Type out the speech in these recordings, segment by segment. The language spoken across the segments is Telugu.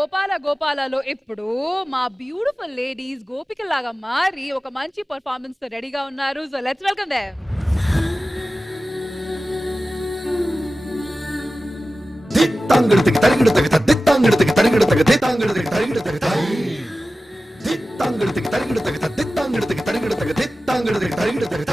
గోపాల గోపాలలో ఇప్పుడు మా బ్యూటిఫుల్ లేడీస్ గోపికలాగా మారి ఒక మంచి పర్ఫార్మెన్స్ తో రెడీగా ఉన్నారు. So let's welcome them. దిత్తాంగడతకి తరిగడతకి దిత్తాంగడతకి తరిగడతకి దిత్తాంగడతకి తరిగడతకి దిత్తాంగడతకి తరిగడతకి దిత్తాంగడతకి తరిగడతకి దిత్తాంగడతకి తరిగడతకి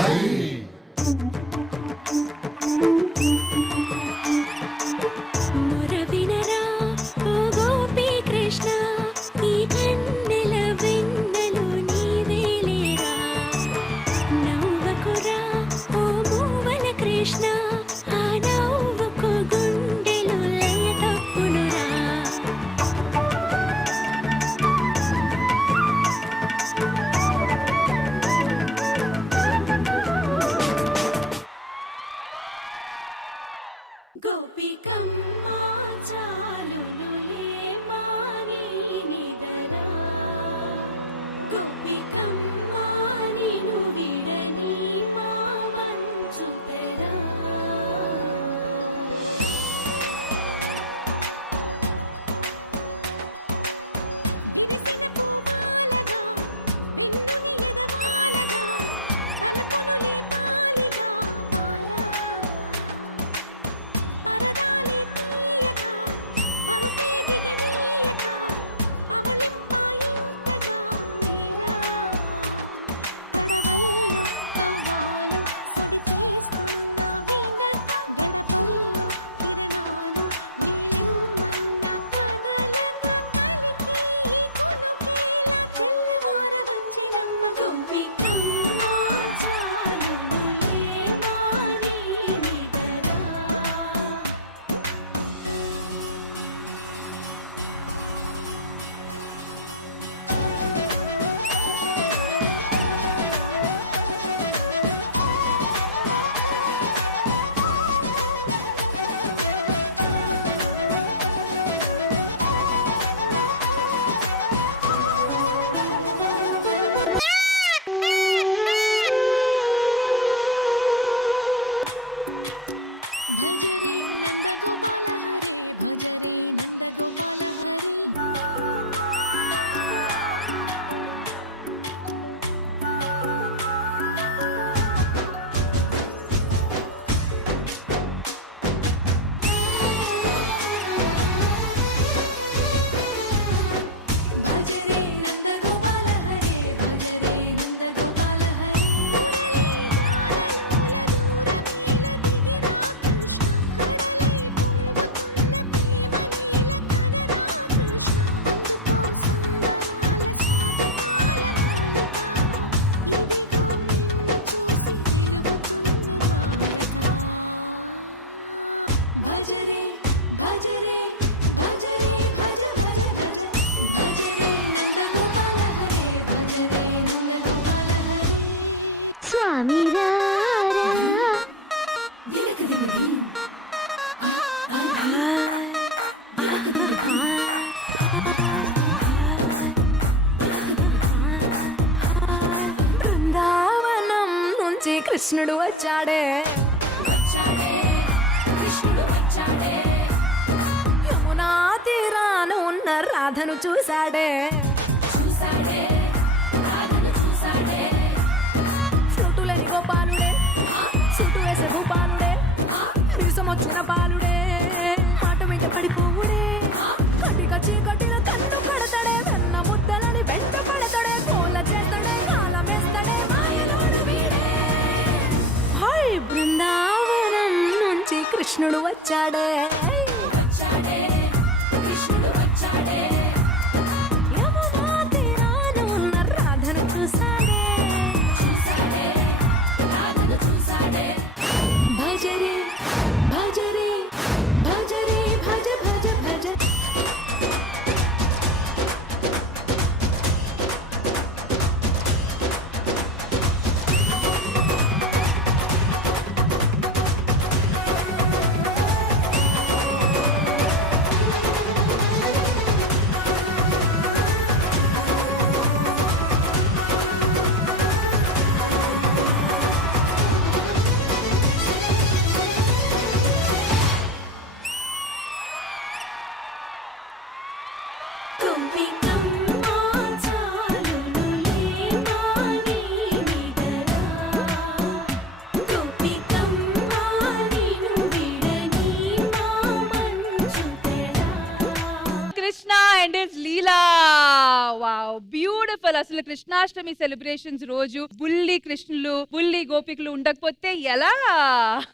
బృందావనం నుంచి కృష్ణుడు వచ్చాడే, యమునా తీరాన ఉన్న రాధను చూశాడే, ఫ్లూటులని గోపాలుడే, సుటు వేసే భూపాలుడే, మీసమొచ్చిన బాలుడే, మాట మీద పడిపోవుడే, కటిక చీకటిన కన్ను కడతాడే, వెన్న ముద్దలని వెంట పడతాడే, కోల చేస్తాడే, కాలమేస్తాడే, మాయలోడు వీడే. హాయ్ బృందావనం నుంచి కృష్ణుడు వచ్చాడే, యమునా తీరాన ఉన్న రాధను చూశాడే, భజరే భజరే భజరే భజ భజ భజ. ఇలా వావ్ బ్యూటిఫుల్. అసలు కృష్ణాష్టమి సెలబ్రేషన్స్ రోజు బుల్లి కృష్ణులు బుల్లి గోపికలు ఉండకపోతే ఎలా?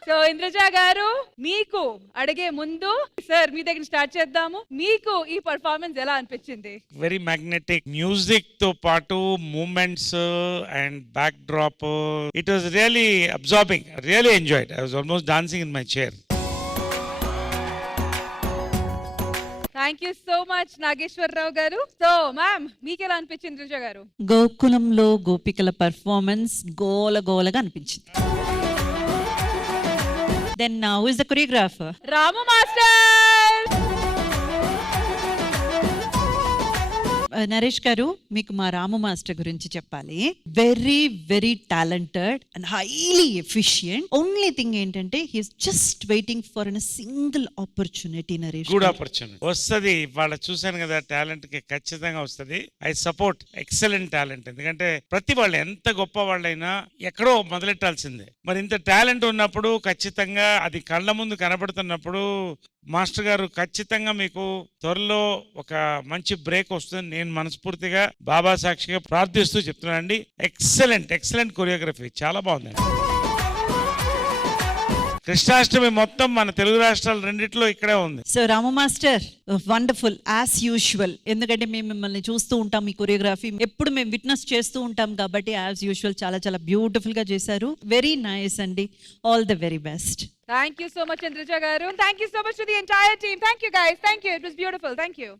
సో ఇంద్రజ గారు, మీకు అడిగే ముందు సార్ మీ దగ్గర స్టార్ట్ చేద్దాము. మీకు ఈ పర్ఫార్మెన్స్ ఎలా అనిపించింది? వెరీ మ్యాగ్నెటిక్ మ్యూజిక్ తో పాటు movements and backdrop, it was really absorbing, really enjoyed. I was almost dancing in my chair. Thank you so much Nageswararao గారు. సో మ్యామ్ మీకు ఎలా అనిపించింది ఇంద్రజ గారు? గోకులంలో గోపికల పర్ఫార్మెన్స్ గోలగా అనిపించింది. Then who is the choreographer? Ramu master. Naresh గారు, మీకు మా రాము మాస్టర్ గురించి చెప్పాలి. Very talented and highly efficient. Only thing ఏంటంటే he's just waiting for a single opportunity. Naresh good opportunity వస్తుంది. వాళ్ళ చూసాను కదా, టాలెంట్ కి ఖచ్చితంగా వస్తుంది. I support excellent talent. ఎందుకంటే ప్రతి వాళ్ళు ఎంత గొప్ప వాళ్ళైనా ఎక్కడో మొదలెట్టాల్సిందే. మరి ఇంత టాలెంట్ ఉన్నప్పుడు ఖచ్చితంగా అది కళ్ళ ముందు కనబడుతున్నప్పుడు మాస్టర్ గారు ఖచ్చితంగా మీకు త్వరలో ఒక మంచి బ్రేక్ వస్తుంది నేను మనస్ఫూర్తిగా బాబా సాక్షిగా ప్రార్థిస్తూ చెప్తున్నానండి. ఎక్సలెంట్ కొరియోగ్రఫీ, చాలా బాగుందండి. కృష్ణాష్టమి మొత్తం మన తెలుగు రాష్ట్రాలు రెండిట్లో ఇక్కడే ఉంది. సో రాము మాస్టర్ వండర్ఫుల్ యాజ్ యూజువల్. ఎందుకంటే మేము మిమ్మల్ని చూస్తూ ఉంటాం, ఈ కొరియోగ్రఫీ ఎప్పుడు మేము విట్నెస్ చేస్తూ ఉంటాం కాబట్టి యాజ్ యూజువల్ చాలా బ్యూటిఫుల్ గా చేశారు. వెరీ నైస్ అండి. All the very best. Thank you so much Indraja గారు. Thank you so much to the entire team. Thank you guys. Thank you. It was beautiful. Thank you.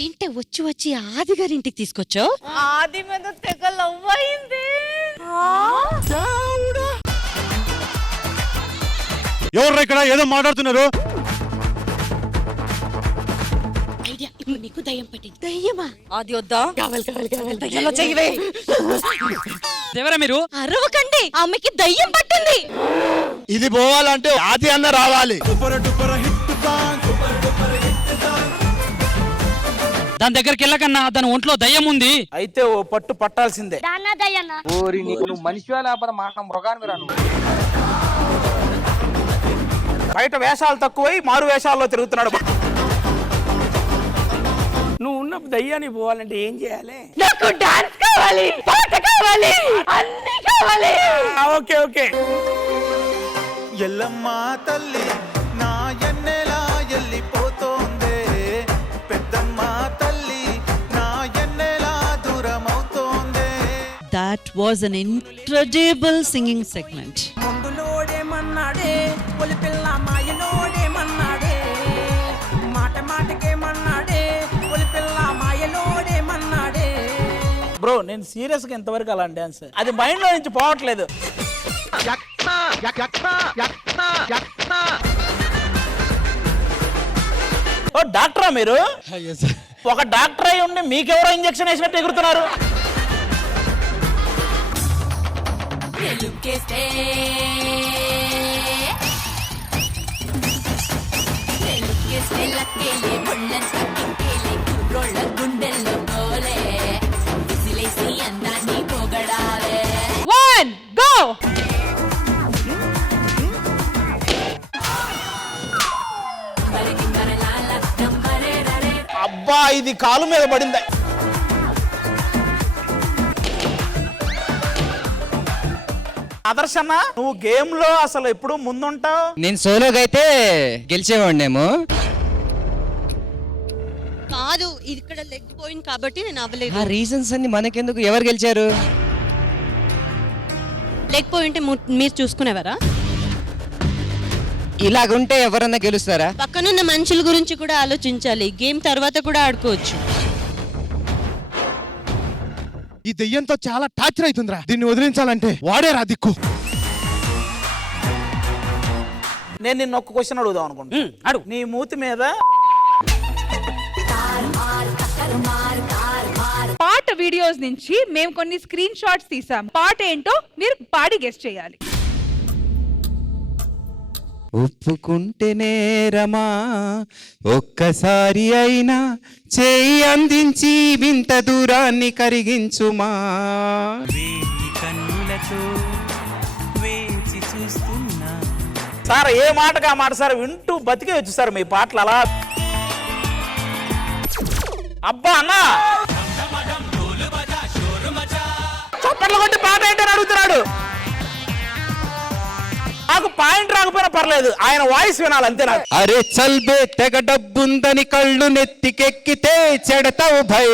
ఏంటే వచ్చి ఆది గారి ఇంటికి తీసుకొచ్చావు? ఆది మీద తెగ లవ్ అయింది. ఎవరు ఇక్కడ ఏదో మాట్లాడుతున్నారు? ఐడియా, ఇప్పుడు నీకు దయ్యం పట్టింది. దయ్యమా? ఆది వద్దా? కావాలి దయ్యంలో చెయ్యవే. ఎవరా మీరు? అరవకండి, ఆమెకి దయ్యం పట్టింది. ఇది పోవాలంటే ఆది అన్న రావాలి. దాని దగ్గరికి వెళ్ళకన్నా, దాని ఒంట్లో దయ్యం ఉంది. అయితే ఓ పట్టు పట్టాల్సిందే. ఓరి నీకు మనిషి లేకపోతే మాట మృగానికి రాను. బయట వేషాలు తక్కువై మారు వేషాల్లో తిరుగుతున్నాడు. నువ్వు ఉన్న దయ్యానికి పోవాలంటే ఏం చేయాలి? నాకు డాన్స్ కావాలి, పాట కావాలి, అన్ని కావాలి. ఓకే ఎల్లమ్మ తల్లి నా ఎన్నెలా ఎల్లిపోతోందే, పెద్దమ్మ తల్లి నా ఎన్నెలా దూరమవుతోందే. That was an incredible singing segment. ముందులోడేమన్నాడే Oli పిల్ల మాయలోడేమన్నాడే, మాటకేమన్నాడే ఒలి పిల్ల మాయలోడేమన్నాడే. బ్రో నేను సీరియస్ గా ఎంతవరకు అలా డాన్స్ అది మైండ్ లో నుంచి పోవట్లేదు. ఓ డాక్టరా మీరు? ఒక డాక్టర్ అయి ఉండి మీకెవరో ఇంజక్షన్ వేసినట్టు ఎగురుతున్నారు. One, go. అబ్బా ఇది కాలు మీద పడింది. ఆదర్శన్న, నువ్వు గేమ్ లో అసలు ఎప్పుడు ముందుంటావు. నేను సోలోగా అయితే గెలిచేవాడినేమో. కాదు, ఇక్కడ లెగ్ పోయింది కాబట్టి నేను అవ్వలేదు. ఆ రీజన్స్ అన్ని మనకెందుకు? ఎవరు గెలిచారు? లెగ్ పోయింటే మీరు చూసుకునేవారా? ఇలాగుంటే ఎవరన్నా గెలుస్తారా? పక్కనున్న మనుషుల గురించి కూడా ఆలోచించాలి. గేమ్ తర్వాత కూడా ఆడుకోవచ్చు. ఈ దెయ్యంతో చాలా టార్చర్ అవుతుందిరా. దీన్ని వదిలించాలంటే వాడే రా దిక్కు. నేను నిన్న ఒక క్వశ్చన్ అడుగుదాం అనుకుంటా. అడుగు. నీ మూతి మీద పాట వీడియోస్ నుంచి మేము కొన్ని స్క్రీన్ షాట్స్ తీసాం. పాట ఏంటో మీరు పాడి గెస్ట్ చేయాలి. ఒప్పుకుంటే నేరమా, ఒక్కసారి అయినా చేయి అందించి వింత దూరాన్ని కరిగించుమా. వేయి కన్నులతో వేచి చూస్తూ సార్ ఏ మాటగా మాట సార్ వింటూ బతికే వచ్చు సార్ మీ పాటలు అలా. అబ్బా అన్న చప్పట్లు కొట్టి పాట ఏంటని అడుగుతున్నాడు. నాకు పాయింట్ రాకపోయినా పర్లేదు, ఆయన వాయిస్ వినాలి అంతే నాకు. అరే చల్బే తెగ డబ్బుందని కళ్ళు నెత్తికెక్కితే చెడతావు భయ్.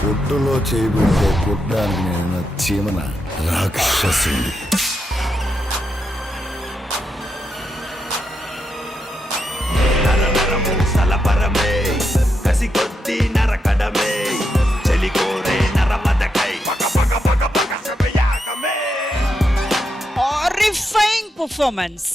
కొట్టులో చేయబడితే కొట్టడానికి నేను చీమన రాక్షసుని. Horrifying performance.